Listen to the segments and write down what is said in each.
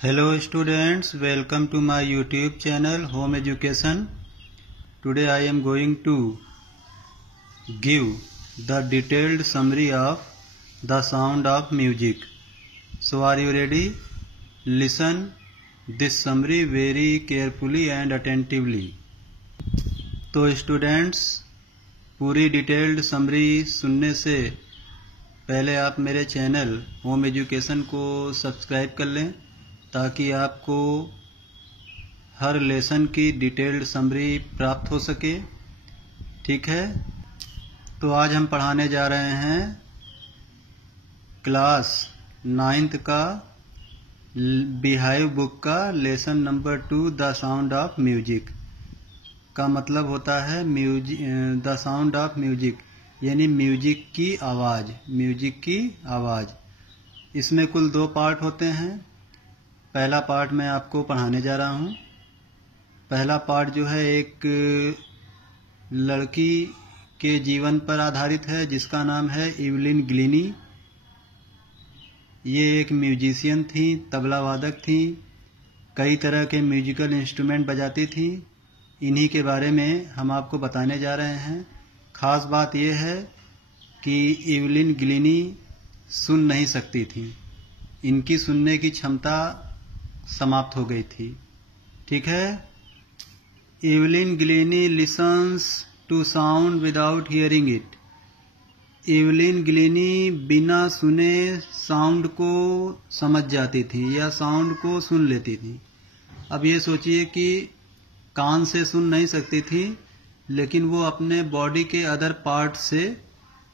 Hello students, welcome to my YouTube channel Home Education. Today I am going to give the detailed summary of the sound of music. So are you ready? Listen this summary very carefully and attentively. तो students, पूरी detailed summary सुनने से पहले आप मेरे channel home education को subscribe कर लें ताकि आपको हर लेसन की डिटेल्ड समरी प्राप्त हो सके। ठीक है, तो आज हम पढ़ाने जा रहे हैं क्लास 9th का बिहाइव बुक का lesson number 2 the sound of music का मतलब होता है द साउंड ऑफ म्यूजिक, यानी म्यूजिक की आवाज़। म्यूजिक की आवाज़ इसमें कुल 2 पार्ट होते हैं। पहला पार्ट मैं आपको पढ़ाने जा रहा हूँ। पहला पार्ट जो है एक लड़की के जीवन पर आधारित है जिसका नाम है इवलिन ग्लिनी। ये एक म्यूजिशियन थी, तबला वादक थी, कई तरह के म्यूजिकल इंस्ट्रूमेंट बजाती थी। इन्हीं के बारे में हम आपको बताने जा रहे हैं। खास बात यह है कि इवलिन ग्लिनी सुन नहीं सकती थी, इनकी सुनने की क्षमता समाप्त हो गई थी। ठीक है, Evelyn Glennie listens to sound without hearing it. Evelyn Glennie बिना सुने साउंड को समझ जाती थी या साउंड को सुन लेती थी। अब ये सोचिए कि कान से सुन नहीं सकती थी, लेकिन वो अपने बॉडी के अदर पार्ट से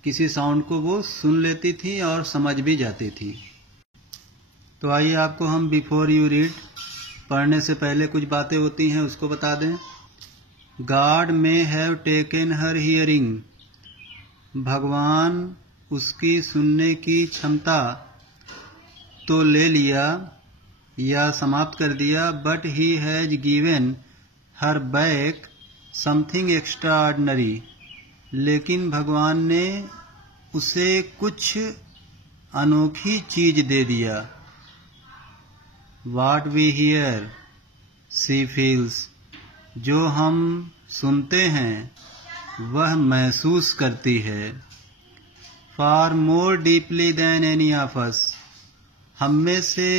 किसी साउंड को वो सुन लेती थी और समझ भी जाती थी। तो आइए आपको हम बिफोर यू रीड, पढ़ने से पहले कुछ बातें होती हैं उसको बता दें। God may have taken her hearing. भगवान उसकी सुनने की क्षमता तो ले लिया या समाप्त कर दिया, but he has given her back something extra ordinary. लेकिन भगवान ने उसे कुछ अनोखी चीज दे दिया। What we hear, she feels। जो हम सुनते हैं वह महसूस करती है। Far more deeply than any of us। हम में से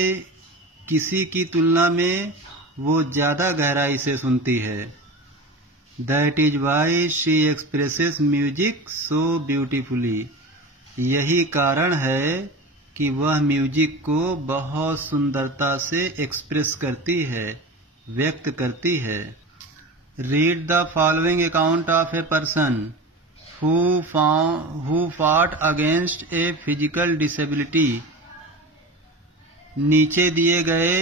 किसी की तुलना में वो ज्यादा गहराई से सुनती है। That is why she expresses music so beautifully। यही कारण है कि वह म्यूजिक को बहुत सुंदरता से एक्सप्रेस करती है, व्यक्त करती है। Read the following account of a person who fought against a physical disability. नीचे दिए गए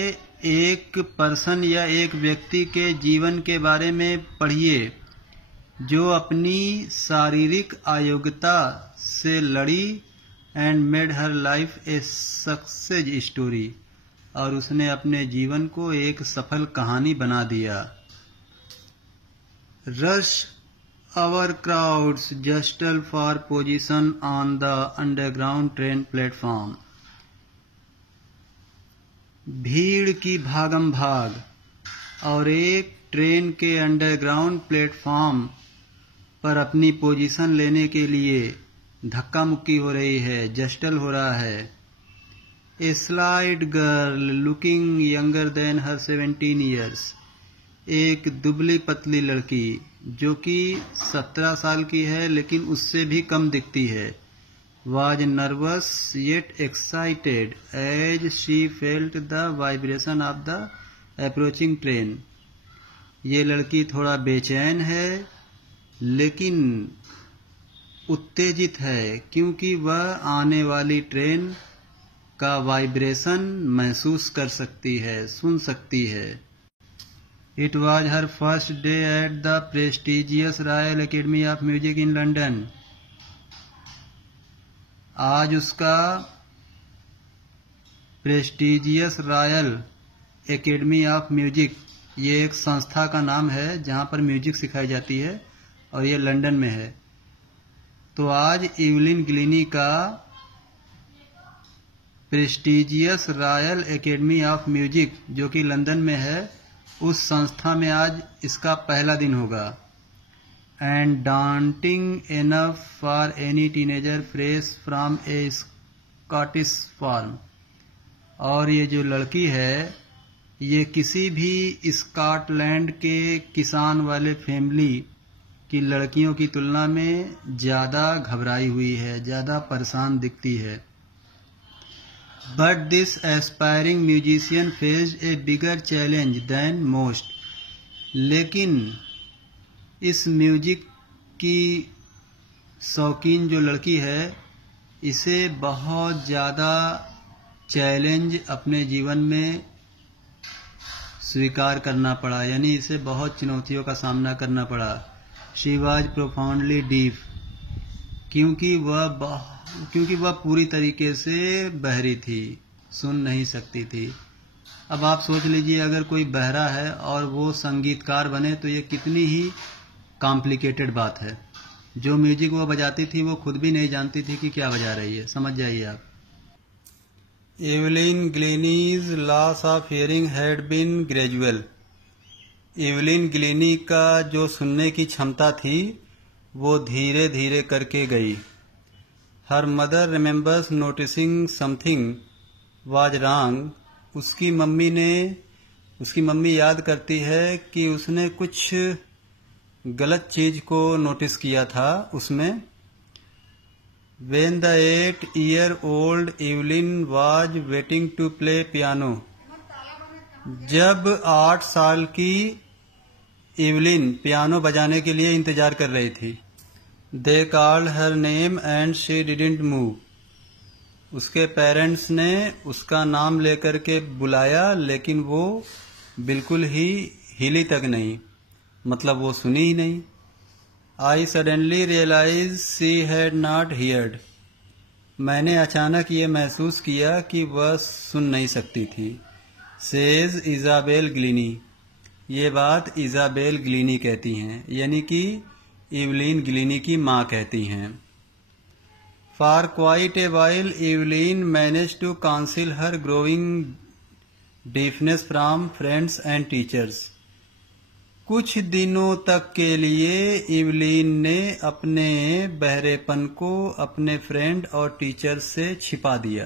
एक पर्सन या एक व्यक्ति के जीवन के बारे में पढ़िए जो अपनी शारीरिक अयोग्यता से लड़ी and made her life a success story. और उसने अपने जीवन को एक सफल कहानी बना दिया। Rush hour crowds jostle for position on the underground train platform. भीड़ की भागम भाग और एक ट्रेन के अंडरग्राउंड प्लेटफॉर्म पर अपनी पोजीशन लेने के लिए धक्का मुक्की हो रही है, जस्टल हो रहा है। A slight girl looking younger than her 17 years। एक दुबली पतली लड़की जो कि 17 साल की है लेकिन उससे भी कम दिखती है। Was nervous yet excited as she felt the vibration of the approaching train। ये लड़की थोड़ा बेचैन है लेकिन उत्तेजित है क्योंकि वह आने वाली ट्रेन का वाइब्रेशन महसूस कर सकती है, सुन सकती है। It was her first day at the prestigious Royal Academy of Music in London। आज उसका prestigious royal Academy of music, ये एक संस्था का नाम है जहां पर म्यूजिक सिखाई जाती है और ये लंदन में है। तो आज इवलिन ग्लिनी का prestigious royal Academy of music जो कि लंदन में है, उस संस्था में आज इसका पहला दिन होगा। And daunting enough for any teenager fresh from a Scottish farm. और ये जो लड़की है ये किसी भी स्कॉटलैंड के किसान वाले फैमिली की लड़कियों की तुलना में ज़्यादा घबराई हुई है, ज़्यादा परेशान दिखती है। But this aspiring musician faced a bigger challenge than most. लेकिन इस म्यूजिक की शौकीन जो लड़की है इसे बहुत ज़्यादा चैलेंज अपने जीवन में स्वीकार करना पड़ा, यानी इसे बहुत चुनौतियों का सामना करना पड़ा। शी वॉज प्रोफाउंडली डीप, क्योंकि वह पूरी तरीके से बहरी थी, सुन नहीं सकती थी। अब आप सोच लीजिए अगर कोई बहरा है और वो संगीतकार बने तो ये कितनी ही कॉम्प्लिकेटेड बात है। जो म्यूजिक वो बजाती थी वो खुद भी नहीं जानती थी कि क्या बजा रही है, समझ जाइए आप। Evelyn Glennie's loss of hearing had been gradual. Evelyn Glennie का जो सुनने की क्षमता थी वो धीरे धीरे करके गई। Her mother remembers noticing something was wrong. उसकी मम्मी याद करती है कि उसने कुछ गलत चीज को नोटिस किया था उसमें। When the 8-year-old Evelyn was waiting to play piano, जब 8 साल की इवलिन पियानो बजाने के लिए इंतजार कर रही थी। They called her name and she didn't move। उसके पेरेंट्स ने उसका नाम लेकर के बुलाया लेकिन वो बिल्कुल ही हिली तक नहीं, मतलब वो सुनी ही नहीं। I suddenly realized she had not heard। मैंने अचानक ये महसूस किया कि वह सुन नहीं सकती थी। Says Isabel Glennie. ये बात इजाबेल ग्लीनी कहती हैं, यानी कि इवलिन ग्लीनी की माँ कहती हैं। For quite a while Evelyn managed to conceal her growing deafness from friends and teachers। कुछ दिनों तक के लिए इवलिन ने अपने बहरेपन को अपने फ्रेंड और टीचर से छिपा दिया।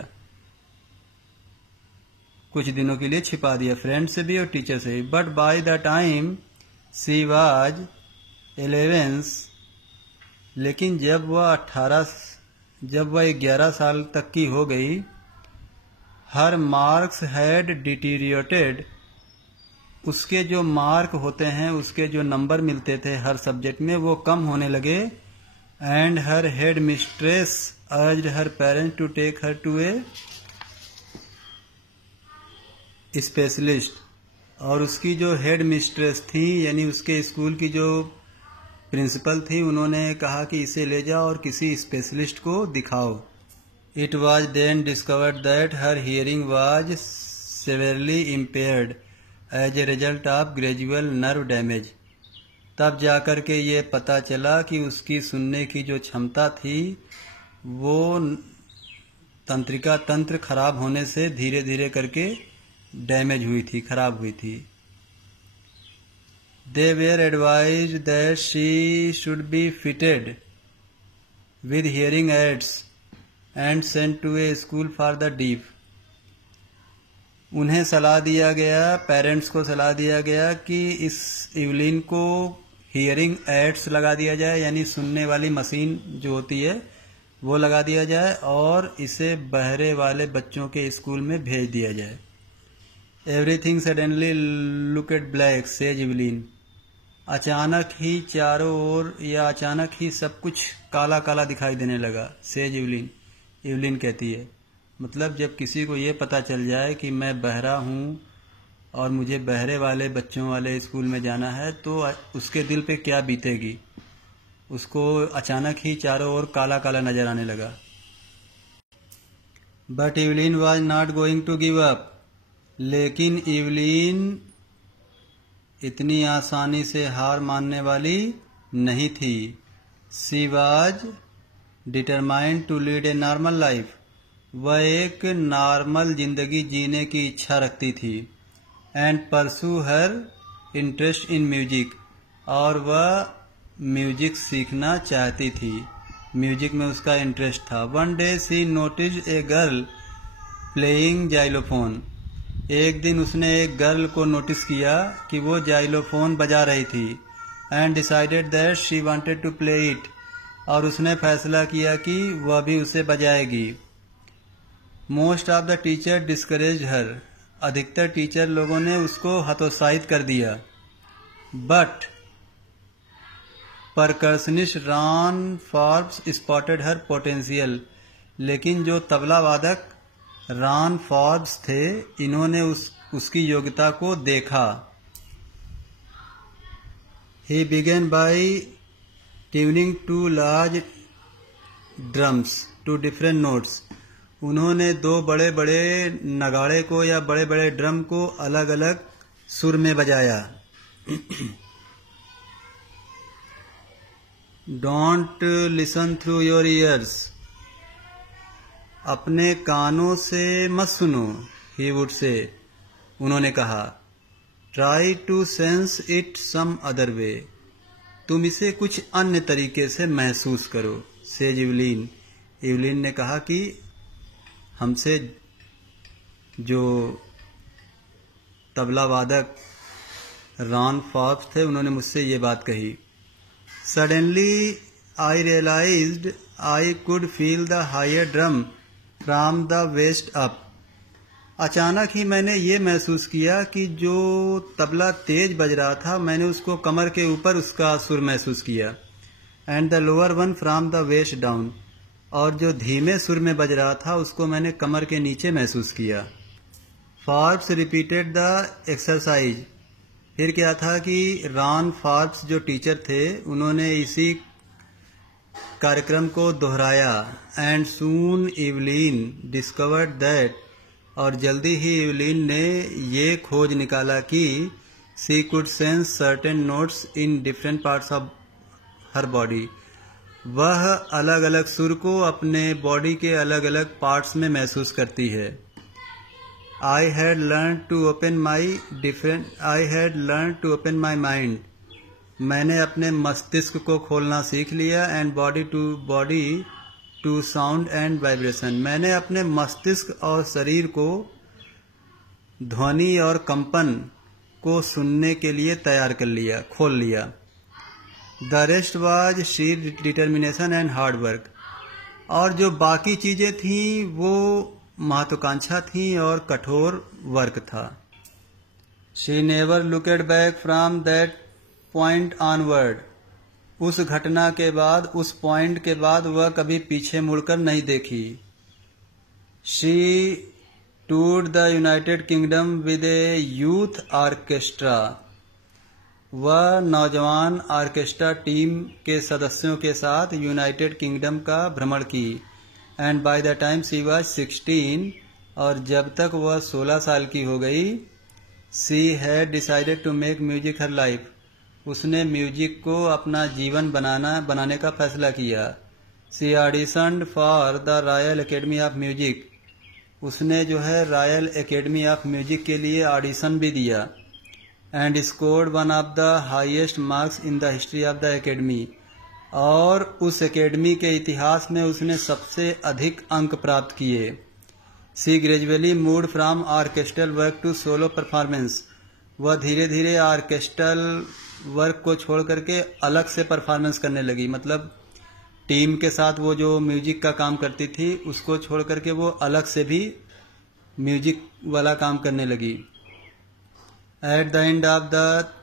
कुछ दिनों के लिए छिपा दिया, फ्रेंड से भी और टीचर से भी। But by the time she was 11, लेकिन जब वह 11 साल तक की हो गई, हर मार्क्स हैड डिटीरियोरेटेड। उसके जो मार्क होते हैं, उसके जो नंबर मिलते थे हर सब्जेक्ट में, वो कम होने लगे। And her head mistress urged her parents to take her to a specialist. और उसकी जो हेड मिस्ट्रेस थी, यानी उसके स्कूल की जो प्रिंसिपल थी, उन्होंने कहा कि इसे ले जाओ और किसी स्पेशलिस्ट को दिखाओ। It was then discovered that her hearing was severely impaired as a result of gradual nerve damage. तब जाकर के ये पता चला कि उसकी सुनने की जो क्षमता थी वो तंत्र खराब होने से धीरे धीरे करके डैमेज हुई थी, खराब हुई थी। They were advised that she should be fitted with hearing aids and sent to a school for the deaf। उन्हें सलाह दिया गया, पेरेंट्स को सलाह दिया गया कि इस इवलिन को हियरिंग एड्स लगा दिया जाए, यानी सुनने वाली मशीन जो होती है वो लगा दिया जाए और इसे बहरे वाले बच्चों के स्कूल में भेज दिया जाए। Everything suddenly looked black says Evelyn. अचानक ही चारों ओर या अचानक ही सब कुछ काला काला दिखाई देने लगा। सेज इवलिन, इवलिन कहती है, मतलब जब किसी को ये पता चल जाए कि मैं बहरा हूँ और मुझे बहरे वाले बच्चों वाले स्कूल में जाना है तो उसके दिल पे क्या बीतेगी। उसको अचानक ही चारों ओर काला काला नजर आने लगा। But Evelyn was not going to give up. लेकिन इवलिन इतनी आसानी से हार मानने वाली नहीं थी। She was determined to lead a normal life. वह एक नॉर्मल जिंदगी जीने की इच्छा रखती थी। And pursue her interest in music, और वह म्यूजिक सीखना चाहती थी, म्यूजिक में उसका इंटरेस्ट था। One day she noticed a girl playing xylophone. एक दिन उसने एक गर्ल को नोटिस किया कि वो जाइलोफोन बजा रही थी। And decided that she wanted to play it, और उसने फैसला किया कि वह भी उसे बजाएगी। Most of the teacher discouraged her. अधिकतर टीचर लोगों ने उसको हतोत्साहित कर दिया। But percussionist Ron Forbes spotted her potential. लेकिन जो तबला वादक रॉन फॉर्ब्स थे, इन्होंने उसकी योग्यता को देखा। He began by tuning two large drums to different notes. उन्होंने दो बड़े बड़े नगाड़े को या बड़े बड़े ड्रम को अलग अलग सुर में बजाया। Don't listen through your ears. अपने कानों से मत सुनो, he would say. उन्होंने कहा, Try to sense it some other way. तुम इसे कुछ अन्य तरीके से महसूस करो, सेज इवलिन। इवलिन ने कहा कि हमसे जो तबला वादक रॉन फॉर्ब्स थे, उन्होंने मुझसे ये बात कही। Suddenly I realized I could feel the higher drum from the waist up. अचानक ही मैंने ये महसूस किया कि जो तबला तेज बज रहा था, मैंने उसको कमर के ऊपर उसका सुर महसूस किया। And the lower one from the waist down, और जो धीमे सुर में बज रहा था उसको मैंने कमर के नीचे महसूस किया। Forbes repeated the exercise. फिर क्या था कि रॉन फॉर्ब्स जो टीचर थे, उन्होंने इसी कार्यक्रम को दोहराया। And soon Evelyn discovered that, और जल्दी ही इवलिन ने ये खोज निकाला कि she could sense certain notes in different parts of her body. वह अलग अलग सुर को अपने बॉडी के अलग अलग पार्ट्स में महसूस करती है। I had learned to open my mind. मैंने अपने मस्तिष्क को खोलना सीख लिया। And body to sound and vibration. मैंने अपने मस्तिष्क और शरीर को ध्वनि और कंपन को सुनने के लिए तैयार कर लिया, खोल लिया। The rest was sheer determination and hard work. और जो बाकी चीजें थी वो महत्वाकांक्षा थी और कठोर वर्क था। She never looked back from that point onward. उस घटना के बाद, उस पॉइंट के बाद वह कभी पीछे मुड़कर नहीं देखी। She toured the United Kingdom with a youth orchestra. वह नौजवान ऑर्केस्ट्रा टीम के सदस्यों के साथ यूनाइटेड किंगडम का भ्रमण की। And by the time she was 16, और जब तक वह 16 साल की हो गई, she had decided to make music her life. उसने म्यूजिक को अपना जीवन बनाने का फैसला किया। She auditioned for the Royal Academy of Music. उसने जो है रॉयल एकेडमी ऑफ म्यूजिक के लिए ऑडिशन भी दिया। And scored one of the highest marks in the history of the academy. और उस एकेडमी के इतिहास में उसने सबसे अधिक अंक प्राप्त किए। She gradually moved from orchestral work to solo performance. वह धीरे धीरे ऑर्केस्ट्रल वर्क को छोड़ करके अलग से परफॉर्मेंस करने लगी। मतलब टीम के साथ वो जो म्यूजिक का काम करती थी, उसको छोड़ करके वो अलग से भी म्यूजिक वाला काम करने लगी। At the end of the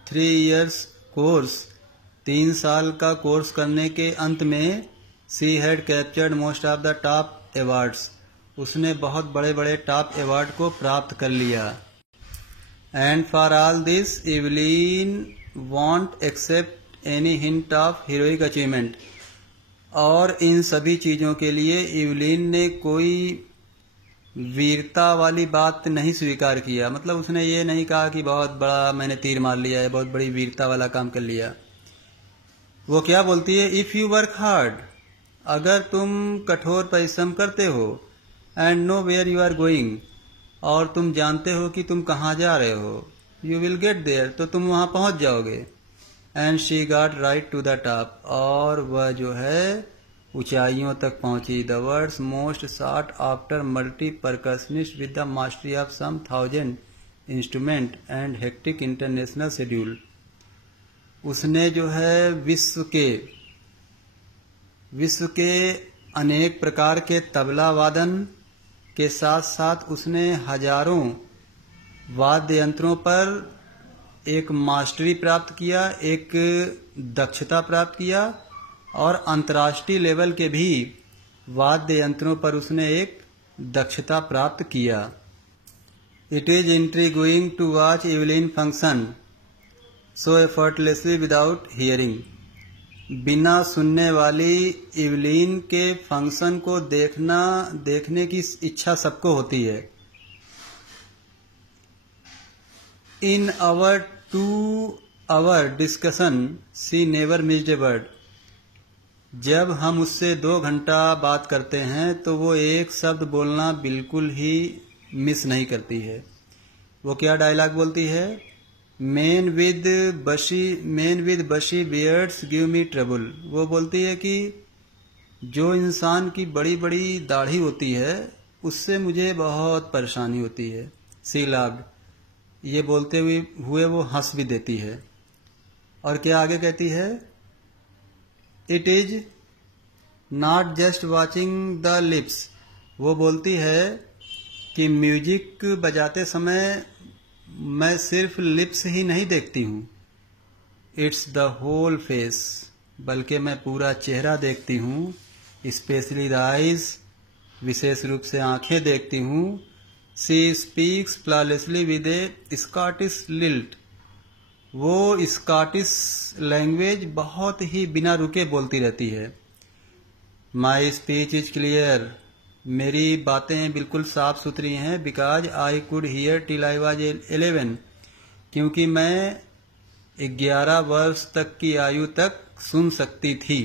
3 years course, 3 साल का कोर्स करने के अंत में, she had captured most of the top awards. उसने बहुत बड़े बड़े टॉप अवार्ड को प्राप्त कर लिया। And for all this Evelyn won't accept any hint of heroic achievement. और इन सभी चीजों के लिए इवलिन ने कोई वीरता वाली बात नहीं स्वीकार किया। मतलब उसने ये नहीं कहा कि बहुत बड़ा मैंने तीर मार लिया है, बहुत बड़ी वीरता वाला काम कर लिया। वो क्या बोलती है, इफ यू वर्क हार्ड, अगर तुम कठोर परिश्रम करते हो, and know where you are going, और तुम जानते हो कि तुम कहाँ जा रहे हो। यू विल गेट देयर, तो तुम वहाँ पहुँच जाओगे। And she got right to the top, और वह जो है ऊंचाइयों तक पहुंची। The world's most sought after multi percussionist with the mastery of some 1000 instrument and hectic international schedule. उसने जो है विश्व के अनेक प्रकार के तबला वादन के साथ साथ उसने हजारों वाद्य यंत्रों पर एक मास्टरी प्राप्त किया, एक दक्षता प्राप्त किया, और अंतर्राष्ट्रीय लेवल के भी वाद्य यंत्रों पर उसने एक दक्षता प्राप्त किया। It is intriguing to watch Evelyn function so effortlessly without hearing. बिना सुनने वाली इवलिन के फंक्शन को देखने की इच्छा सबको होती है। In our 2 hour discussion she never missed a word. जब हम उससे 2 घंटा बात करते हैं तो वो एक शब्द बोलना बिल्कुल ही मिस नहीं करती है। वो क्या डायलॉग बोलती है? मैन विद बशी बियर्ड्स गिव मी ट्रबल। वो बोलती है कि जो इंसान की बड़ी बड़ी दाढ़ी होती है उससे मुझे बहुत परेशानी होती है। सी लाफ्ड। ये बोलते हुए वो हंस भी देती है। और क्या आगे कहती है? It is not just watching the lips. वो बोलती है कि म्यूजिक बजाते समय मैं सिर्फ लिप्स ही नहीं देखती हूँ, इट्स द होल फेस, बल्कि मैं पूरा चेहरा देखती हूँ। स्पेशली द आईज, विशेष रूप से आंखें देखती हूँ। She speaks flawlessly with A Scottish lilt. वो स्कॉटिश लैंग्वेज बहुत ही बिना रुके बोलती रहती है। My speech is clear. मेरी बातें बिल्कुल साफ सुथरी हैं। Because I could hear till I was 11। क्योंकि मैं 11 वर्ष तक की आयु तक सुन सकती थी।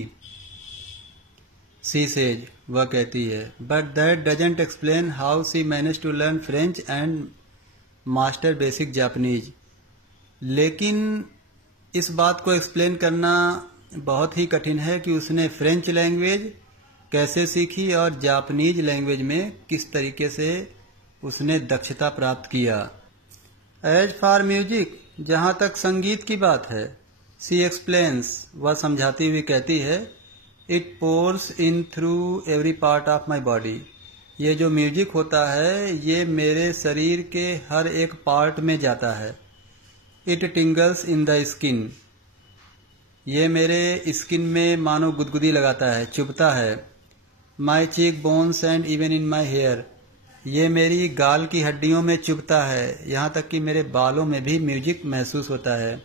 सी सेज, वह कहती है। But that doesn't explain how she manage to learn French and master basic Japanese. लेकिन इस बात को एक्सप्लेन करना बहुत ही कठिन है कि उसने फ्रेंच लैंग्वेज कैसे सीखी और जापानीज लैंग्वेज में किस तरीके से उसने दक्षता प्राप्त किया। एज फॉर म्यूजिक, जहाँ तक संगीत की बात है, सी एक्सप्लेन्स, वह समझाती हुई कहती है, it pores in through every part of my body. ये जो म्यूजिक होता है ये मेरे शरीर के हर एक पार्ट में जाता है। It टिंगल्स in the skin. ये मेरे स्किन में मानो गुदगुदी लगाता है, चुभता है। My cheek bones and even in my hair. ये मेरी गाल की हड्डियों में चुभता है, यहाँ तक कि मेरे बालों में भी म्यूजिक महसूस होता है।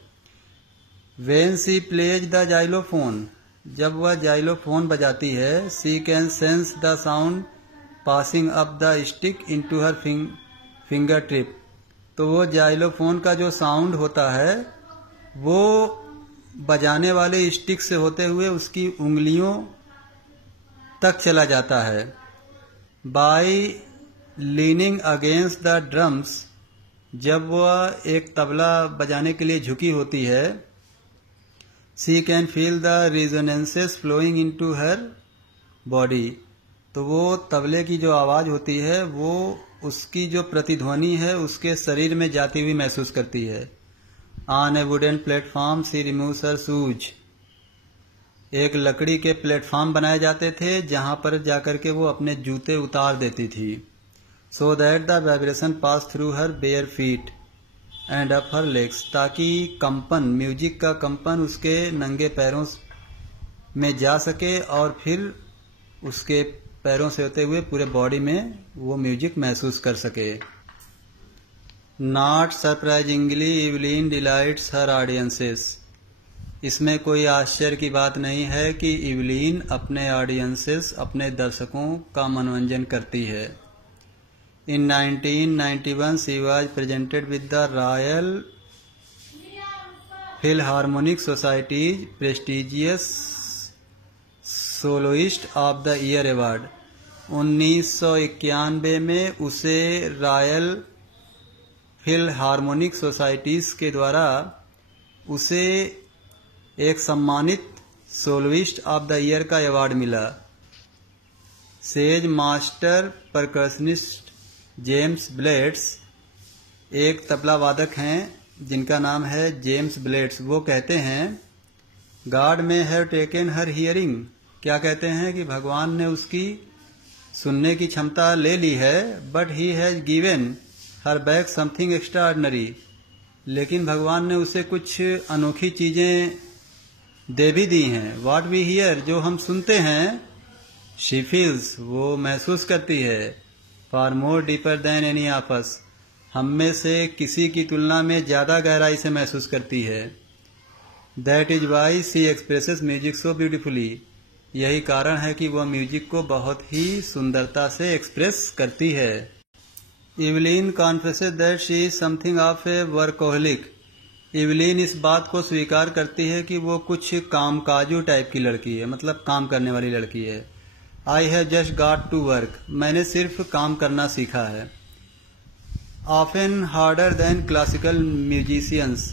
When she plays the xylophone, जब वह जाइलोफोन बजाती है, she can sense the sound passing up the stick into her finger tip. तो वो जाइलोफोन का जो साउंड होता है वो बजाने वाले स्टिक से होते हुए उसकी उंगलियों तक चला जाता है। By leaning against the drums, जब वह एक तबला बजाने के लिए झुकी होती है, she can feel the resonances flowing into her body. तो वो तबले की जो आवाज होती है वो उसकी जो प्रतिध्वनि है उसके शरीर में जाती हुई महसूस करती है। On a wooden platform she removes her shoes. एक लकड़ी के प्लेटफॉर्म बनाए जाते थे जहां पर जाकर के वो अपने जूते उतार देती थी। So that the vibration pass through her bare feet and up her legs, ताकि कंपन, म्यूजिक का कंपन उसके नंगे पैरों में जा सके और फिर उसके पैरों से होते हुए पूरे बॉडी में वो म्यूजिक महसूस कर सके। Not surprisingly Evelyn delights her audiences. इसमें कोई आश्चर्य की बात नहीं है कि इवलिन अपने ऑडियंसेस, अपने दर्शकों का मनोरंजन करती है। In 1991, she was presented with the Royal Philharmonic Society's prestigious Soloist of the Year Award. 1991 में उसे रॉयल फिलहार्मोनिक सोसाइटीज के द्वारा उसे एक सम्मानित सोलोइस्ट ऑफ द ईयर का अवार्ड मिला। Says master percussionist James blades एक तबला वादक हैं जिनका नाम है जेम्स ब्लेड्स। वो कहते हैं गॉड में हैव टेकन हर हियरिंग। क्या कहते हैं कि भगवान ने उसकी सुनने की क्षमता ले ली है, but he has given her back something extraordinary. लेकिन भगवान ने उसे कुछ अनोखी चीजें दे भी दी हैं। व्हाट वी हियर, जो हम सुनते हैं, शी फील्स, वो महसूस करती है, for more deeper than any of us, हम में से किसी की तुलना में ज्यादा गहराई से महसूस करती है। That is why she expresses music so beautifully, यही कारण है कि वह म्यूजिक को बहुत ही सुंदरता से एक्सप्रेस करती है। Evelyn confesses that she is something of a workaholic, Evelyn इस बात को स्वीकार करती है कि वो कुछ कामकाजू टाइप की लड़की है, मतलब काम करने वाली लड़की है। I have just got to work, मैंने सिर्फ काम करना सीखा है। Often harder than classical musicians,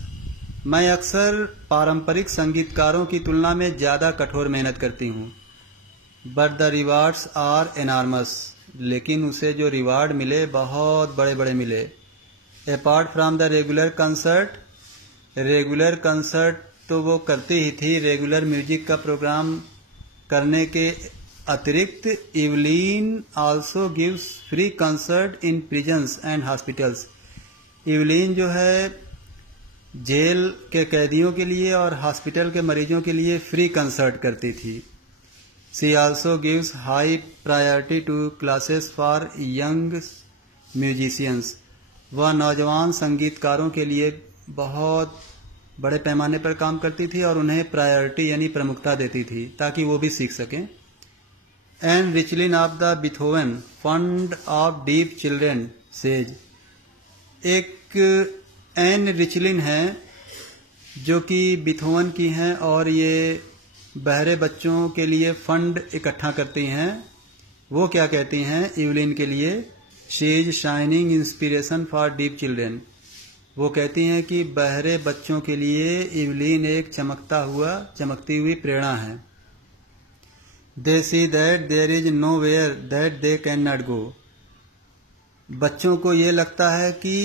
मैं अक्सर पारंपरिक संगीतकारों की तुलना में ज्यादा कठोर मेहनत करती हूँ। But the rewards are enormous, लेकिन उसे जो रिवार्ड मिले बहुत बड़े बड़े मिले। Apart from the regular concert, regular concert तो वो करती ही थी, रेगुलर म्यूजिक का प्रोग्राम करने के अतिरिक्त Evelyn also gives free concert in prisons and hospitals. Evelyn जो है जेल के कैदियों के लिए और हॉस्पिटल के मरीजों के लिए फ्री कंसर्ट करती थी। She also gives high priority to classes for young musicians, वह नौजवान संगीतकारों के लिए बहुत बड़े पैमाने पर काम करती थी और उन्हें प्रायोरिटी यानी प्रमुखता देती थी ताकि वो भी सीख सकें। And रिचलिन of the बिथोवन fund of deep children says, एक एन रिचलिन है जो कि बिथोवन की हैं और ये बहरे बच्चों के लिए फंड इकट्ठा करती हैं। वो क्या कहती हैं इवलिन के लिए, she is shining inspiration for deep children, वो कहती हैं कि बहरे बच्चों के लिए इवलिन एक चमकती हुई प्रेरणा है। They see that there is nowhere that they can not go, बच्चों को ये लगता है कि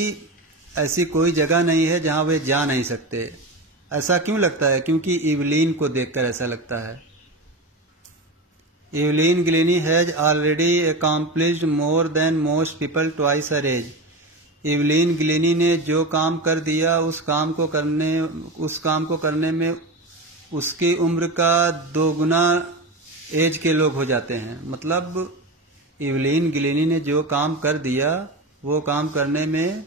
ऐसी कोई जगह नहीं है जहां वे जा नहीं सकते। ऐसा क्यों लगता है? क्योंकि इवलिन को देखकर ऐसा लगता है। Evelyn Glennie has already accomplished more than most people twice her age, Evelyn Glennie ने जो काम कर दिया उस काम को करने में उसकी उम्र का 2 गुना एज के लोग हो जाते हैं। मतलब इवलिन गिलीनी ने जो काम कर दिया वो काम करने में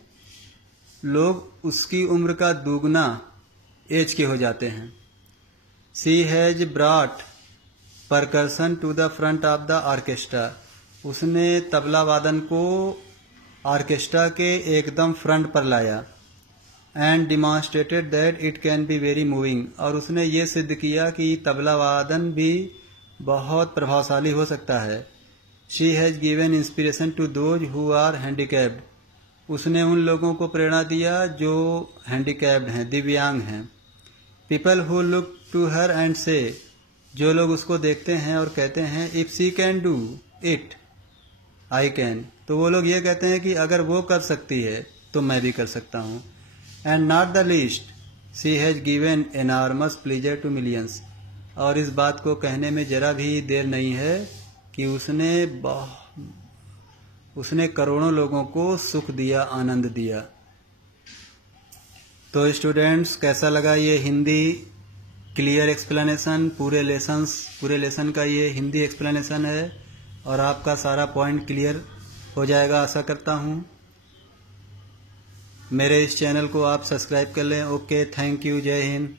लोग उसकी उम्र का 2 गुना एज के हो जाते हैं। She has brought percussion to the front of the orchestra, उसने तबला वादन को ऑर्केस्ट्रा के एकदम फ्रंट पर लाया। And demonstrated that it can be very moving, और उसने ये सिद्ध किया कि तबला वादन भी बहुत प्रभावशाली हो सकता है। She has given inspiration to those who are handicapped, उसने उन लोगों को प्रेरणा दिया जो हैंडीकैप्ड हैं, दिव्यांग हैं। People who look to her and say, जो लोग उसको देखते हैं और कहते हैं if she can do it I can, तो वो लोग ये कहते हैं कि अगर वो कर सकती है तो मैं भी कर सकता हूँ। And not the least she has given enormous pleasure to millions, और इस बात को कहने में जरा भी देर नहीं है कि उसने करोड़ों लोगों को सुख दिया, आनंद दिया। तो स्टूडेंट्स, कैसा लगा ये हिंदी क्लियर एक्सप्लेनेशन? पूरे लेसन का ये हिंदी एक्सप्लेनेशन है और आपका सारा पॉइंट क्लियर हो जाएगा, आशा करता हूँ। मेरे इस चैनल को आप सब्सक्राइब कर लें। ओके, थैंक यू, जय हिंद।